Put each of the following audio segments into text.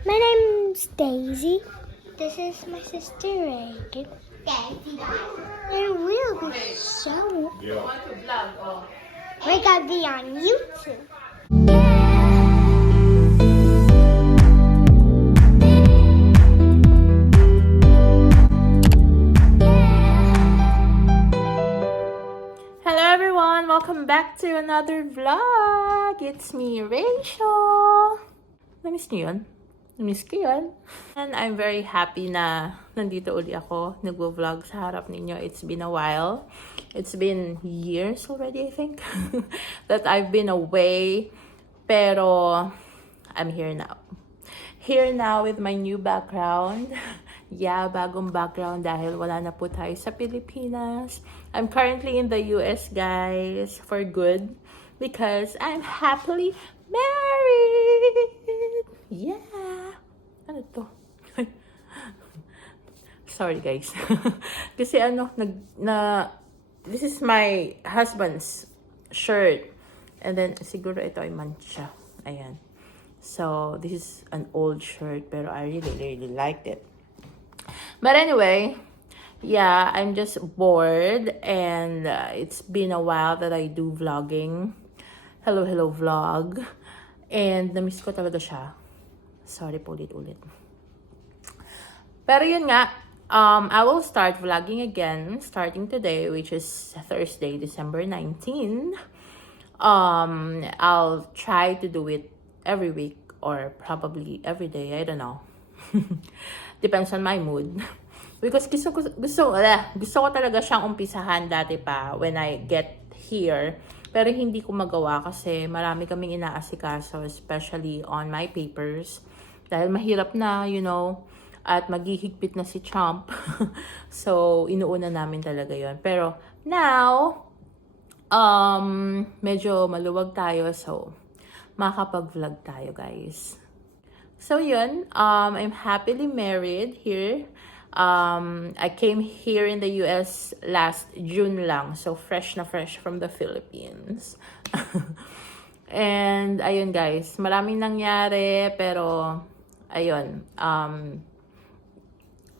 My name's Daisy. This is my sister Reagan. And we'll be showing. We're gonna be on YouTube. Hello everyone! Welcome back to another vlog! It's me, Rachel! Namiss niyo yun? Namiss ko yun. And I'm very happy na nandito uli ako, nagvo-vlog sa harap ninyo. It's been a while. It's been years already, I think, that I've been away. Pero, I'm here now. Here now with my new background. Yeah, bagong background dahil wala na po tayo sa Pilipinas. I'm currently in the US, guys, for good. Because I'm happily married! Yeah! Ano to? Sorry, guys. Kasi this is my husband's shirt. And then, siguro ito ay mancha. Ayan. So, this is an old shirt, pero I really liked it. But anyway, yeah, I'm just bored, and it's been a while that I do vlogging. Hello vlog. And namiss ko talaga siya. Sorry po ulit. Pero yun nga, I will start vlogging again starting today, which is Thursday, December 19. I'll try to do it every week or probably every day. I don't know. Depends on my mood. Because gusto ko talaga siyang umpisahan dati pa when I get here. Pero hindi ko magawa kasi marami kaming inaasikaso, especially on my papers. Dahil mahirap na, at maghihigpit na si Trump. So, inuuna namin talaga yon. Pero now, medyo maluwag tayo. So, makakapag-vlog tayo, guys. So yun, I'm happily married here. I came here in the US last June lang. So fresh from the Philippines. And ayun guys, maraming nangyari pero ayun,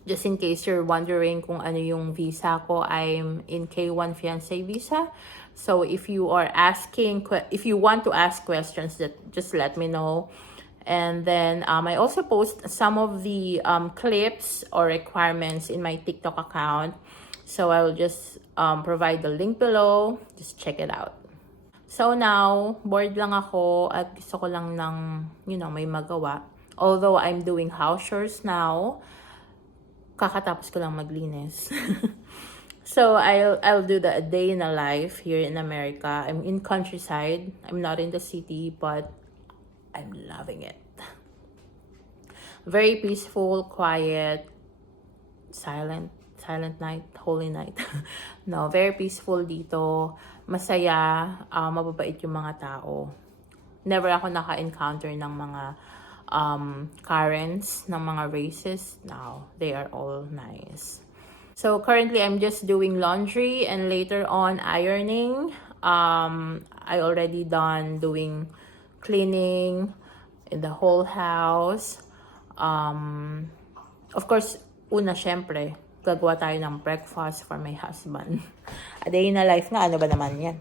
just in case you're wondering kung ano yung visa ko, I'm in K1 fiancé visa. So if you want to ask questions, just let me know. And then I also post some of the clips or requirements in my TikTok account. So I will just provide the link below. Just check it out. So now, bored lang ako at gusto ko lang ng, may magawa. Although I'm doing house chores now, kakatapos ko lang maglinis. So I'll do the day in a life here in America. I'm in countryside. I'm not in the city, but I'm loving it. Very peaceful, quiet, silent night, holy night. No, very peaceful dito. Masaya, mababait yung mga tao. Never ako naka-encounter ng mga Karens, ng mga racist. No, they are all nice. So currently, I'm just doing laundry and later on ironing. I already done doing cleaning in the whole house. Of course, una syempre, gagawa tayo ng breakfast for my husband. A day in a life nga, ano ba naman yan?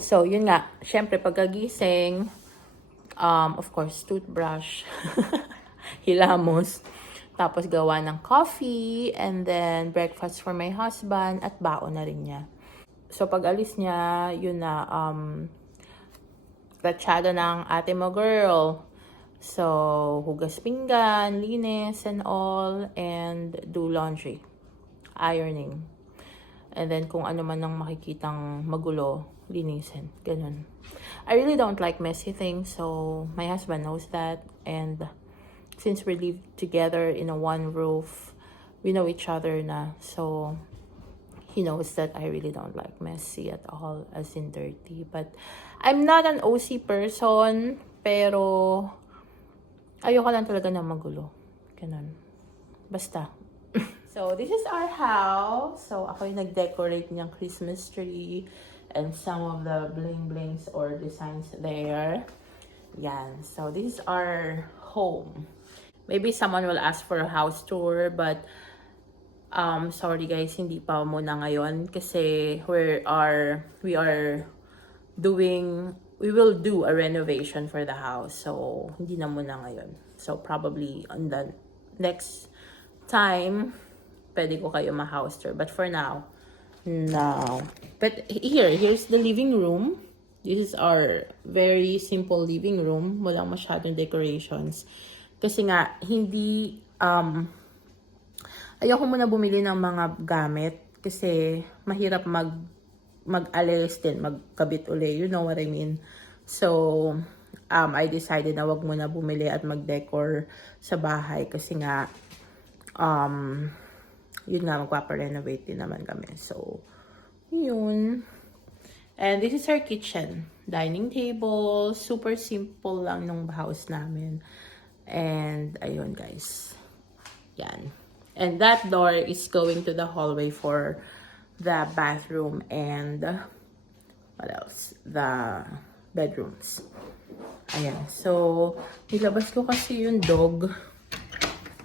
So, yun nga, syempre pagkagising, of course, toothbrush, hilamos, tapos gawa ng coffee, and then breakfast for my husband, at baon na rin niya. So, pag alis niya, yun na, ratsyado ng ate mo girl. So, hugas pinggan, linis and all, and do laundry, ironing. And then, kung ano man ang makikitang magulo, linisin. Ganun. I really don't like messy things, so my husband knows that. And since we live together in a one roof, we know each other na. So, he knows that I really don't like messy at all, as in dirty. But I'm not an OC person, pero ayoko lang talaga na magulo. Ganun. Basta. So, this is our house. So, ako yung nag-decorate niyang Christmas tree and some of the bling-blings or designs there. Yan. So, this is our home. Maybe someone will ask for a house tour, but sorry guys, hindi pa muna ngayon kasi we will do a renovation for the house. So, hindi na muna ngayon. So, probably on the next time, pwede ko kayo ma-house tour. But for now, no. But here's the living room. This is our very simple living room. Walang masyadong decorations. Kasi nga, hindi, ayoko muna bumili ng mga gamit. Kasi mahirap mag-alis din, magkabit uli. You know what I mean? So, I decided na wag muna bumili at mag-decor sa bahay. Kasi nga, yun nga, magpapa-renovate din naman kami. So, yun. And this is our kitchen. Dining table. Super simple lang nung house namin. And, ayun guys. Yan. And that door is going to the hallway for the bathroom and, what else? The bedrooms. Ayan. So, nilabas ko kasi yung dog.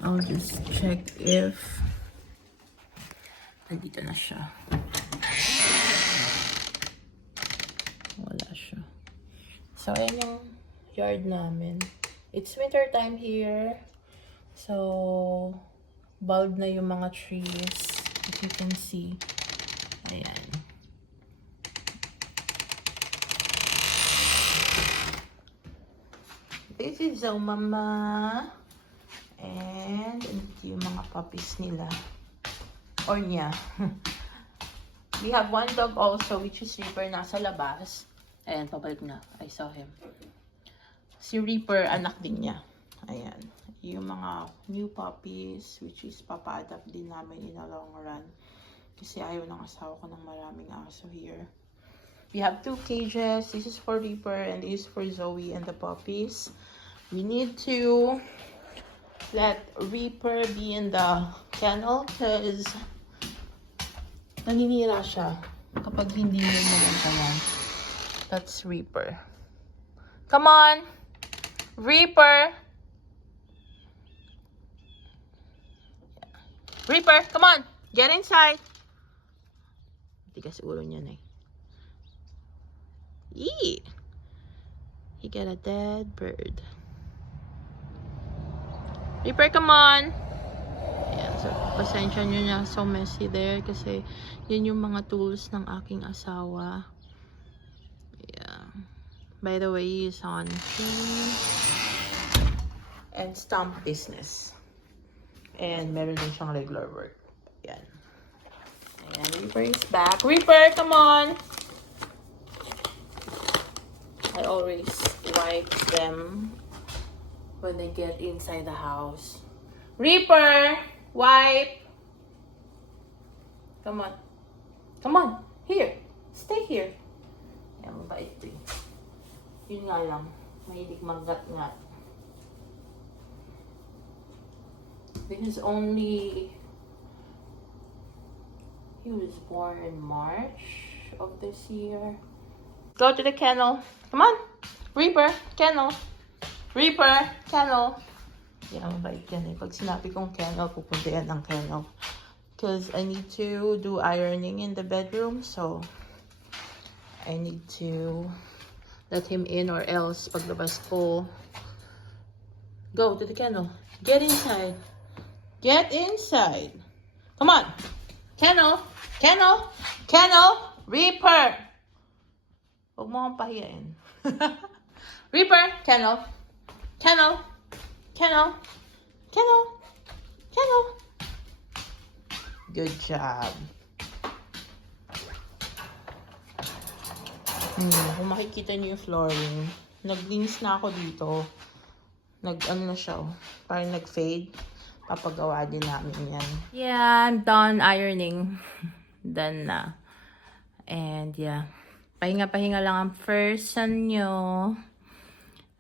I'll just check if nandito na siya. Wala siya. So, ayan yung yard namin. It's winter time here. So, bald na yung mga trees. If you can see. Ayan. This is our mama. And, ito yung mga puppies nila. Or niya. We have one dog also, which is Reaper, nasa labas. Ayan, pabalik na. I saw him. Si Reaper, anak din niya. Ayan. Yung mga new puppies, which is papa-adapt din namin in a long run. Kasi ayaw ng asawa ko ng maraming aso here. We have 2 cages. This is for Reaper and this is for Zoe and the puppies. We need to let Reaper be in the kennel because naninira siya kapag hindi mo magantayan. That's Reaper. Come on! Reaper! Reaper, come on! Get inside! Tigas ulo niya na eh. Eee! He got a dead bird. Reaper, come on! Ayan, so pasensya nyo na, so messy there kasi yun yung mga tools ng aking asawa. Yeah. By the way, he's on and stump business. And meron din siyang regular work. Ayan. Ayan, Reaper is back. Reaper, come on! I always wipe them when they get inside the house. Reaper! Wipe! Come on. Come on. Here. Stay here. Ayan, mabait din. Yun nga lang. Mahilig maggat-ngat. This is only... He was born in March of this year. Go to the kennel. Come on. Reaper, kennel. Reaper, kennel. Yeah, mabait yan eh. Pag sinabi kong kennel, pupunta yan ng kennel. Because I need to do ironing in the bedroom. So, I need to let him in or else paglabas ko. Go to the kennel. Get inside. Get inside. Come on. Kennel. Kennel. Kennel. Reaper. Huwag mo akong pahiyain. Reaper. Kennel. Kennel. Kennel. Kennel. Kennel. Good job. Kung makikita niyo yung flooring, naglinis na ako dito. Ano na siya, parang nag-fade. Papagawa din namin yan. Yeah, I'm done ironing. Done na. And yeah, pahinga-pahinga lang ang person nyo.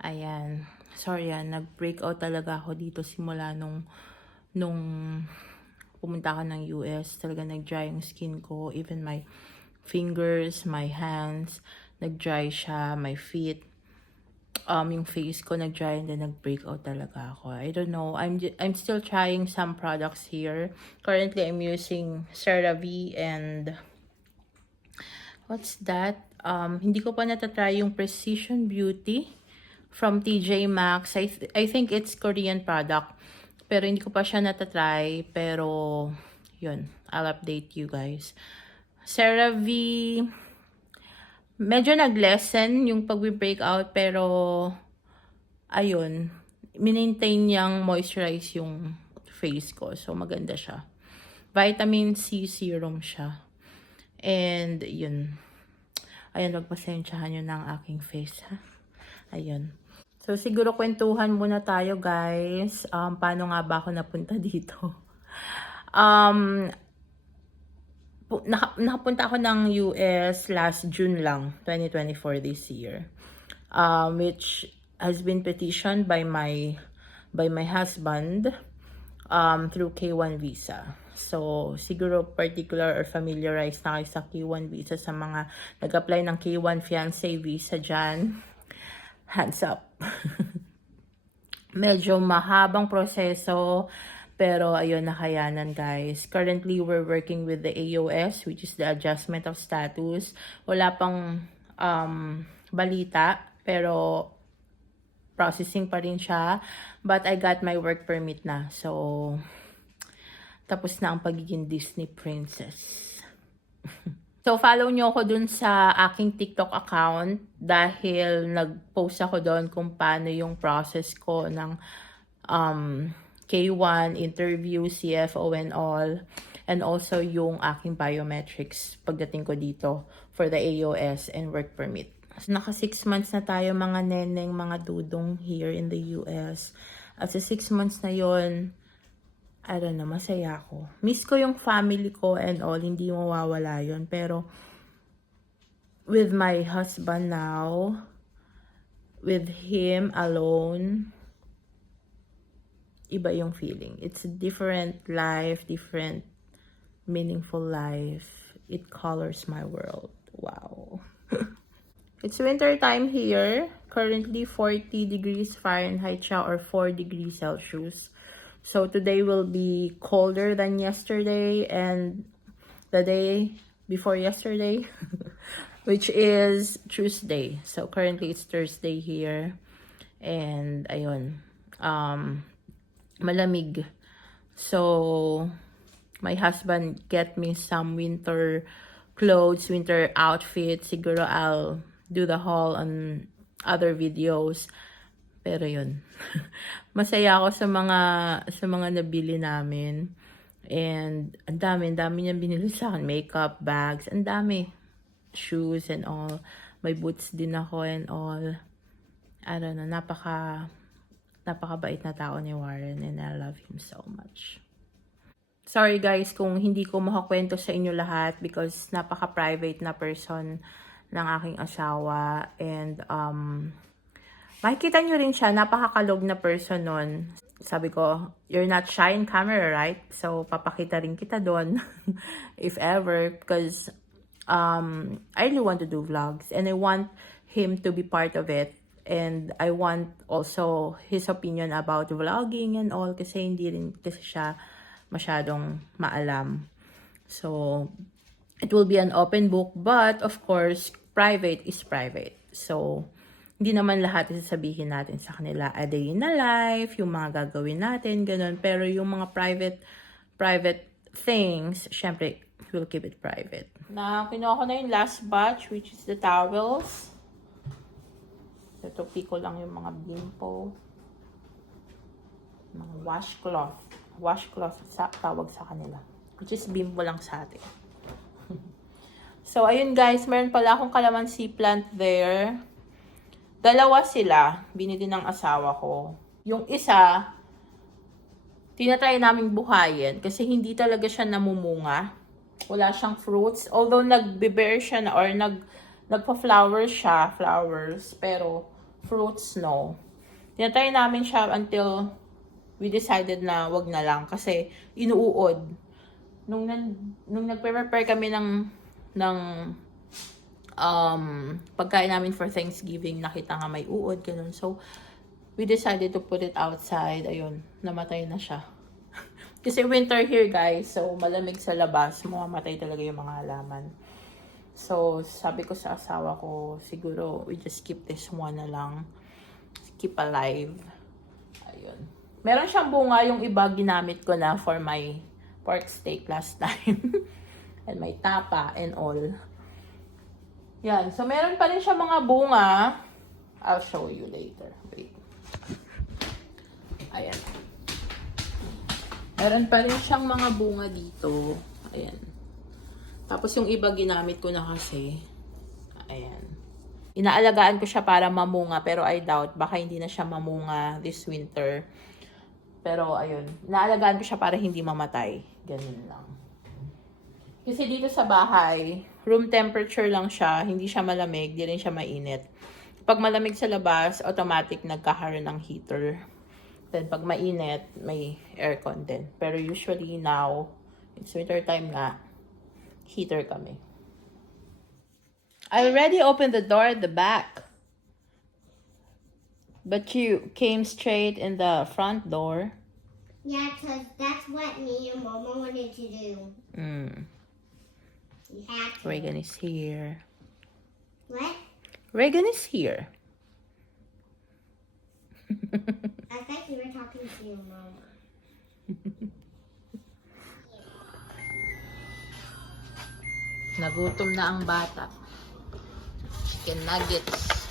Ayan. Sorry nag-breakout talaga ako dito simula nung pumunta ka ng US. Talaga nag-dry yung skin ko. Even my fingers, my hands, nag-dry siya, my feet. yung face ko nag-dry and then nag-breakout talaga ako. I don't know. I'm still trying some products here. Currently, I'm using CeraVe and what's that? Hindi ko pa natatry yung Precision Beauty from TJ Maxx. I think it's Korean product. Pero hindi ko pa siya natatry. Pero, yun. I'll update you guys. CeraVe, medyo nag-lessen yung pag-breakout. Pero, ayun. Minmaintain niyang moisturize yung face ko. So, maganda siya. Vitamin C serum siya. And, yun. Ayan, magpasensyahan yun ng aking face, ha? Ayun. So, siguro kwentuhan muna tayo, guys. Paano nga ba ako napunta dito? Nakapunta ako ng US last June lang, 2024 this year. Which has been petitioned by my husband through K1 visa. So, siguro particular or familiarized na kayo sa K1 visa sa mga nag-apply ng K1 fiancé visa dyan. Hands up. Medyo mahabang proseso, pero ayun, nakayanan guys. Currently, we're working with the AOS, which is the Adjustment of Status. Wala pang balita, pero processing pa rin siya. But I got my work permit na. So, tapos na ang pagiging Disney princess. So, follow nyo ako dun sa aking TikTok account dahil nag-post ako doon kung paano yung process ko ng K1, interview, CFO and all. And also yung aking biometrics pagdating ko dito for the AOS and work permit. So, naka 6 months na tayo mga neneng, mga dudong here in the US. At sa 6 months na yon, I don't know, masaya ako. Miss ko yung family ko and all, hindi mawawala yon. Pero, with my husband now, with him alone, iba yung feeling. It's a different life, different meaningful life. It colors my world. Wow. It's winter time here. Currently 40 degrees Fahrenheit siya or 4 degrees Celsius. So today will be colder than yesterday and the day before yesterday, which is Tuesday. So currently it's Thursday here. And ayun, malamig. So my husband get me some winter clothes, winter outfits. Siguro I'll do the haul on other videos. Pero yun. Masaya ako sa mga nabili namin. And ang dami niya binili sa akin. Makeup, bags, ang dami. Shoes and all. May boots din ako and all. I don't know, napakabait na tao ni Warren and I love him so much. Sorry guys kung hindi ko makakwento sa inyo lahat because napaka-private na person ng aking asawa. And makikita nyo rin siya, napakakalog na person nun. Sabi ko, you're not shy in camera, right? So, papakita rin kita doon, if ever. Because, I really want to do vlogs. And I want him to be part of it. And I want also his opinion about vlogging and all. Kasi hindi rin kasi siya masyadong maalam. So, it will be an open book. But, of course, private is private. So, hindi naman lahat isasabihin natin sa kanila a day in the life, yung mga gagawin natin, ganun. Pero yung mga private things, syempre, we'll keep it private. Kinuha ko na yung last batch, which is the towels. Ito, piko lang yung mga bimpo. Mga washcloth. Washcloth tawag sa kanila. Which is bimbo lang sa atin. So, ayun guys, meron pala akong calamansi plant there. Dalawa sila, binili ng asawa ko. Yung isa, tinatry naming buhayin kasi hindi talaga siya namumunga. Wala siyang fruits. Although nagbe-bear siya na, or nagpa-flowers siya, flowers, pero fruits no. Tinatry namin siya until we decided na wag na lang kasi inuuod. Nung nagpe-prepare kami ng pagkain namin for Thanksgiving, nakita nga may uod, ganun. So, we decided to put it outside. Ayun, namatay na siya. Kasi winter here, guys. So, malamig sa labas. Mamamatay talaga yung mga halaman. So, sabi ko sa asawa ko, siguro, we just keep this one na lang. Keep alive. Ayun. Meron siyang bunga, yung iba ginamit ko na for my pork steak last time. And my tapa and all. Yan. So, meron pa rin siya mga bunga. I'll show you later. Wait. Ayan. Meron pa rin siyang mga bunga dito. Ayan. Tapos yung iba ginamit ko na kasi. Ayan. Inaalagaan ko siya para mamunga. Pero I doubt. Baka hindi na siya mamunga this winter. Pero ayun. Inaalagaan ko siya para hindi mamatay. Ganun lang. Kasi dito sa bahay, room temperature lang siya. Hindi siya malamig. Di rin siya mainit. Pag malamig sa labas, automatic nagkakaroon ng heater. Then pag mainit, may aircon din. Pero usually now, it's winter time nga, heater kami. I already opened the door at the back. But you came straight in the front door. Yeah, because that's what me and Mama wanted to do. You had to. Reagan is here. What? Reagan is here. I thought you were talking to your mama. Nagutom na ang bata. Chicken nuggets.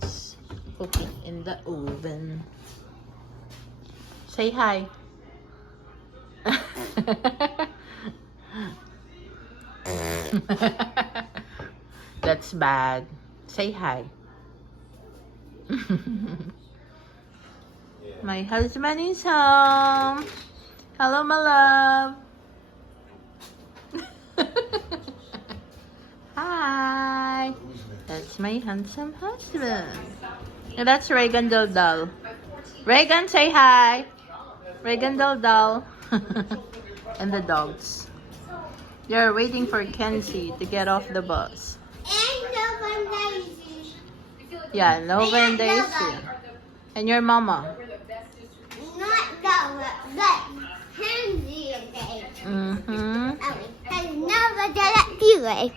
It's cooking in the oven. Say hi. That's bad. Say hi. My husband is home. Hello, my love. Hi. That's my handsome husband. And that's Reagan Daldal. Reagan, say hi. Reagan Daldal. And the dogs. They're waiting for Kenzie to get off the bus. And Nova and Daisy. Yeah, Nova and Daisy. And your mama. Not Nova, but Kenzie and Daisy. Mm-hmm. And Nova did it anyway.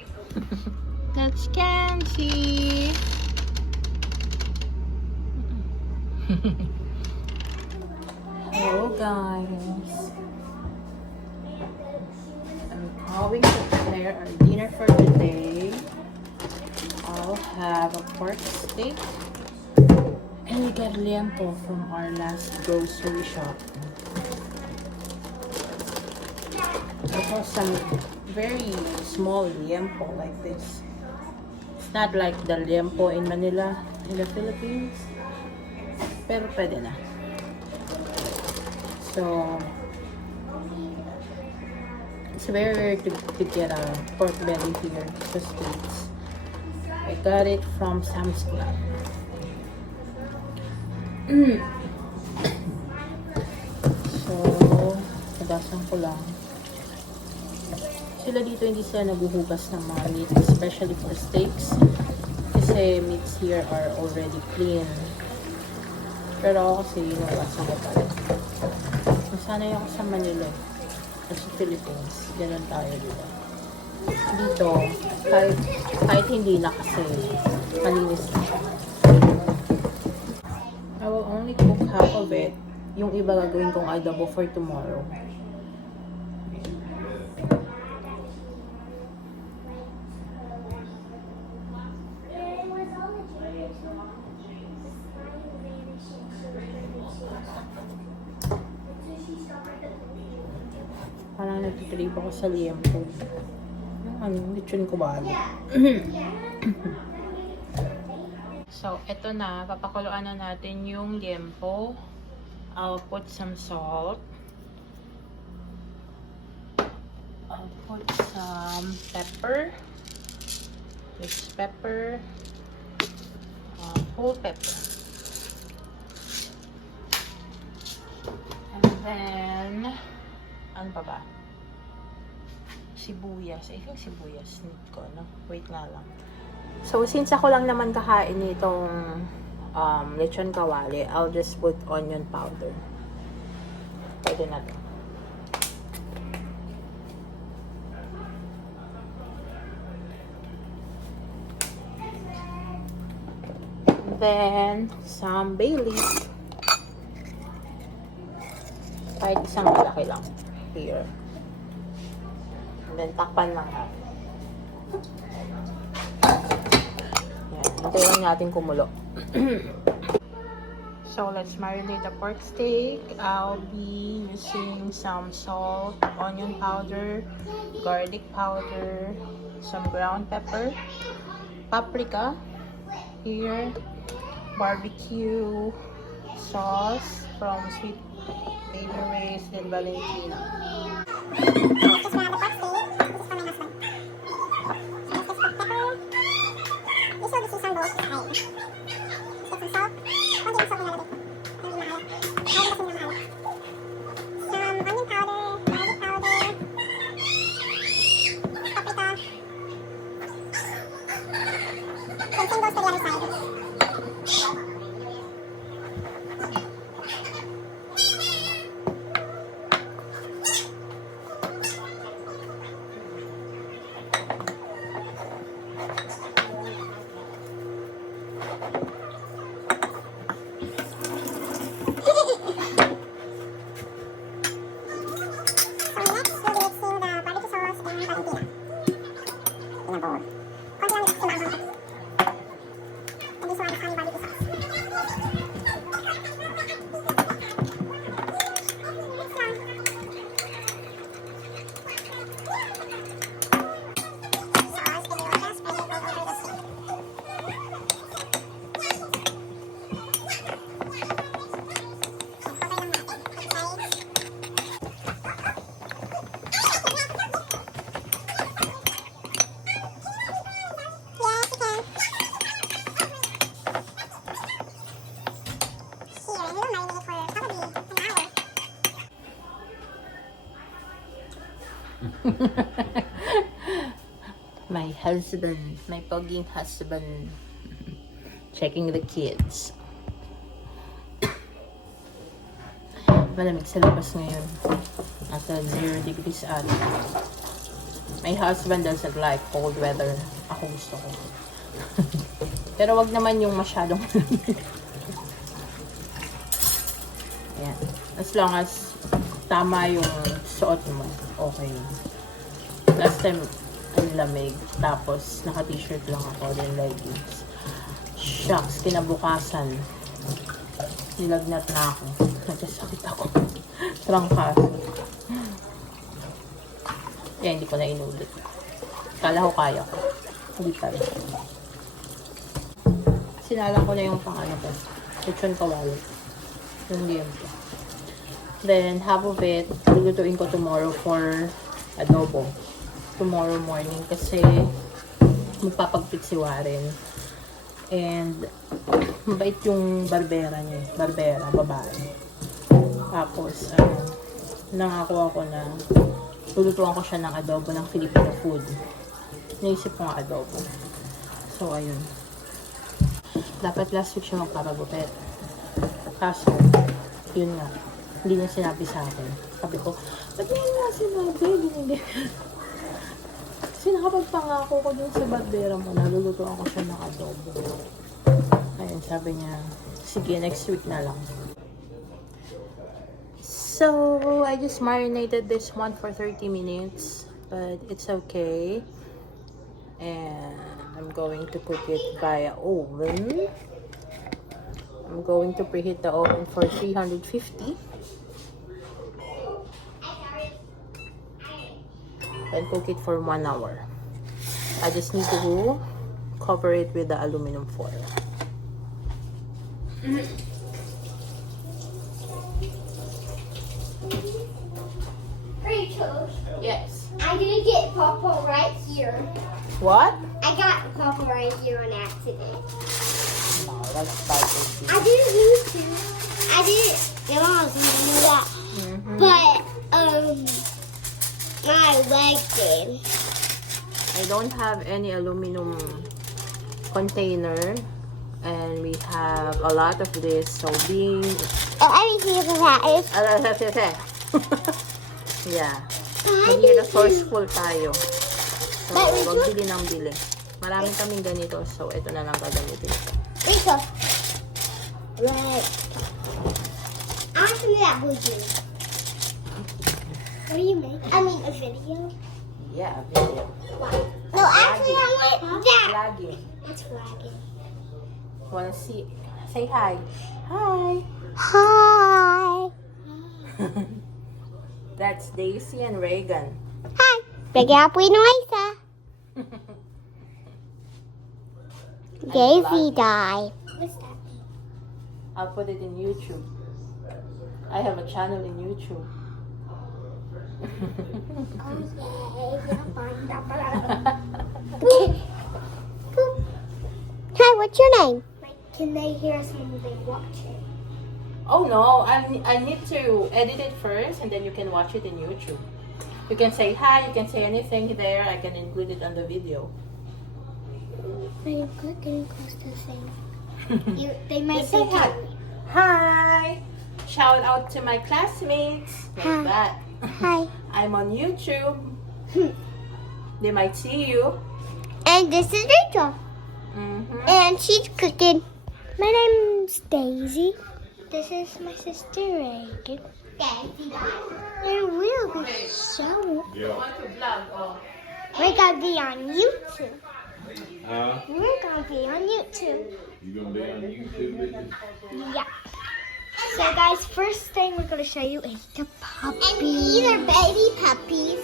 That's Kenzie. Hello, guys. I'm going to prepare our dinner for today. I'll have a pork steak. And we got liempo from our last grocery shop. Also some very small liempo like this. It's not like the liempo in Manila, in the Philippines. Pero pwede na. So, it's very rare to get a pork belly here sa States. I got it from Sam's Club. So, nagasan ko lang. Sila dito hindi sila naguhugas ng mga meat, especially for steaks. Kasi meats here are already clean. Pero ako kasi inuwasan ko pa rin. Nasanay ako sa Manila. Sa Philippines. Ganun tayo dito. Dito, kahit hindi na kasi malinis na siya. I will only cook half of it. Yung iba gagawin kong adobo for tomorrow. Parang nagtitrip ako sa liempo. Yung lechon ko ba? So, eto na. Papakuluan na natin yung liempo. I'll put some salt. I'll put some pepper. This pepper. Whole pepper. And then, ano pa ba? sibuyas. I think sibuyas need ko, no? Wait nga lang. So, since ako lang naman kakain nitong lechon kawali, I'll just put onion powder. Pwede na to. Then, some bay leaf. Kahit isang malaki lang. Here. And then, takpan lang natin. Yan. Hintayin lang natin kumulo. So, let's marinate the pork steak. I'll be using some salt, onion powder, garlic powder, some ground pepper, paprika, here, barbecue sauce from Sweet Baby Ray's and Valentina. My husband, my poging husband, checking the kids. Malamig sa labas ngayon. Nasa 0 degrees at my husband doesn't like cold weather. Ako gusto ko. Pero wag naman yung masyadong ayan. As long as tama yung suot mo, okay. Last time, ang lamig. Tapos, naka-t-shirt lang ako, then leggings. Shucks, kinabukasan. Nilagnat na ako. Nagkasakit ako. Trangkaso. Kaya hindi ko na inulit. Kala ko kaya ko. Hindi pala. Sinalang ko na yung pang-ano ko. Lechon kawali. Yung liempo. Then, half of it, lulutuin ko tomorrow for adobo. Tomorrow morning kasi magpapagpit si Warren. And, mabait yung barbera niya. Barbera, babae. Tapos, nangako ako na lulutuan ko siya ng adobo ng Filipino food. Naisip ko nga adobo. So, ayun. Dapat last week siya magpapagupit. Kaso, yun nga. Hindi niya sinabi sa akin. Sabi ko, ba't niya nga sinabi? Hindi. Kasi nakapagpangako ko dun sa barbera mo. Nalulutuan ko siya ng adobo. Ayun, sabi niya, sige, next week na lang. So, I just marinated this one for 30 minutes. But it's okay. And I'm going to cook it via oven. I'm going to preheat the oven for 350. And cook it for 1 hour. I just need to cover it with the aluminum foil. Rachel, Yes. I didn't get Papa right here. What? I got Papa right here on accident. No, that's bad. I didn't mean to. I didn't. Your mom's gonna do that. But my leg did. I don't have any aluminum container, and we have a lot of this, so being Everything of that is. yeah, maging resourceful tayo. So, wag bili ng bili. Marami kaming ganito, so ito na lang gagamitin ko. Rachel. Right. I want to do that with you. What do you make? I mean, a video. Yeah, video. No, actually, I want that. Vlogging. That's flagging. Wanna see? Say hi. Hi. Hi. That's Daisy and Reagan. Hi. Bigyan po yung isa. Daisy died. What's that? I'll put it in YouTube. I have a channel in YouTube. Hi, what's your name? Can they hear us when they watch it? Oh no, I need to edit it first, and then you can watch it in YouTube. You can say hi, you can say anything there, I can include it on the video. Are you getting close to the thing? They might Just say say hi. Hi! Shout out to my classmates. Like Hi. that. Hi. I'm on YouTube. They might see you. And this is Rachel. Mm-hmm. And she's cooking. My name's Daisy. This is my sister Reagan. Daisy. And we'll be so. Want to vlog? Oh. We're gonna be on YouTube. Huh? We're gonna be on YouTube. You gonna be on YouTube with us? Yeah. So guys, first thing we're gonna show you is the puppies. And these are baby puppies.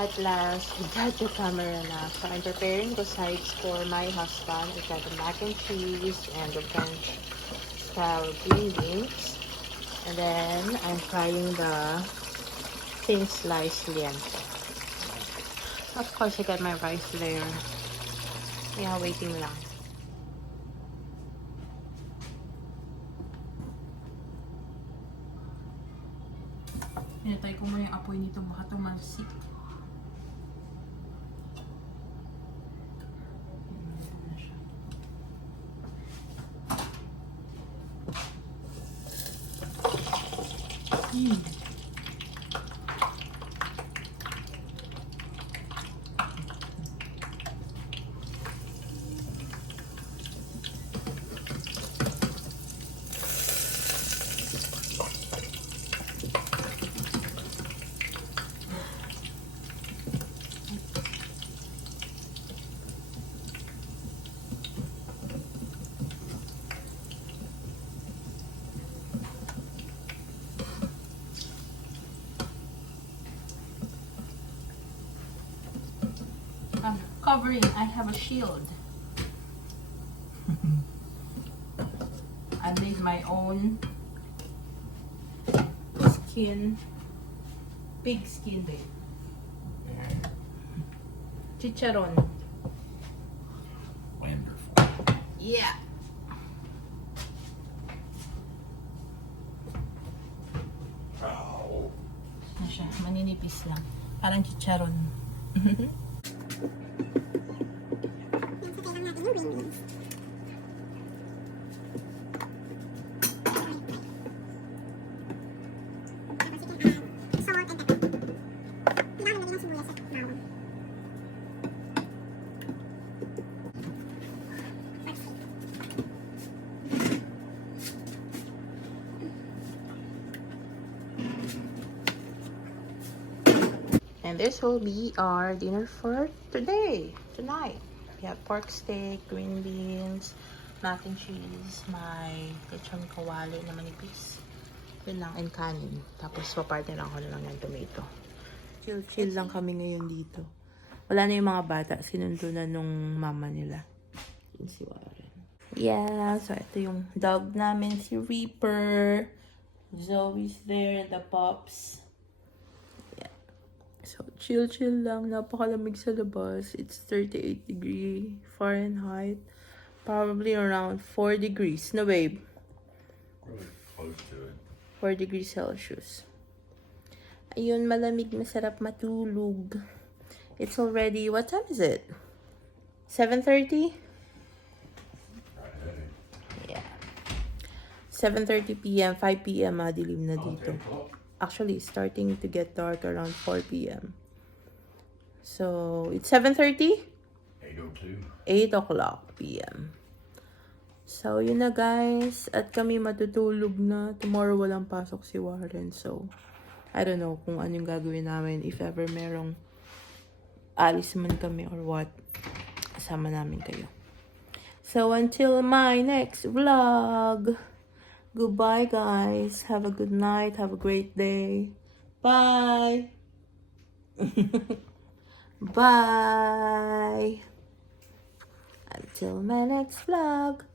At last, we got the camera na. So, I'm preparing the sides for my husband. We got the mac and cheese and the French style green beans. And then, I'm frying the thin sliced lentil. Of course, I got my rice there. Yeah, waiting lang. Pinatay ko muna yung apoy nito, baka tumalsik. Covering, I have a shield. I made my own skin, pig skin babe. Chicharon. Wonderful. Yeah. Oh. Ano siya, maninipis lang. Parang chicharon. And this will be our dinner for tonight. We have pork steak, green beans, mac and cheese, may lechon kawali na manipis. Yun lang, and kanin. Tapos papartner lang ako na lang ng tomato. Chill lang kami ngayon dito. Wala na yung mga bata. Sinundo na nung mama nila. Yun si Warren. Yeah, so ito yung dog namin, si Reaper. Zoe's there, the pups. Yeah. So, chill lang. Napakalamig sa labas. It's 38 degree Fahrenheit. Probably around 4 degrees. No, babe? Close to it. 4 degrees Celsius. Ayun, malamig, masarap matulog. It's already, what time is it? 7:30? Yeah. 7:30 p.m., 5 p.m. Dilim na dito. Actually, starting to get dark around 4 p.m. So, it's 7:30? 8:02. 8 o'clock p.m. So, yun na guys. At kami matutulog na. Tomorrow walang pasok si Warren. So, I don't know kung anong gagawin namin. If ever merong alis man kami or what. Kasama namin kayo. So, until my next vlog. Goodbye guys. Have a good night. Have a great day. Bye. Bye. Until my next vlog.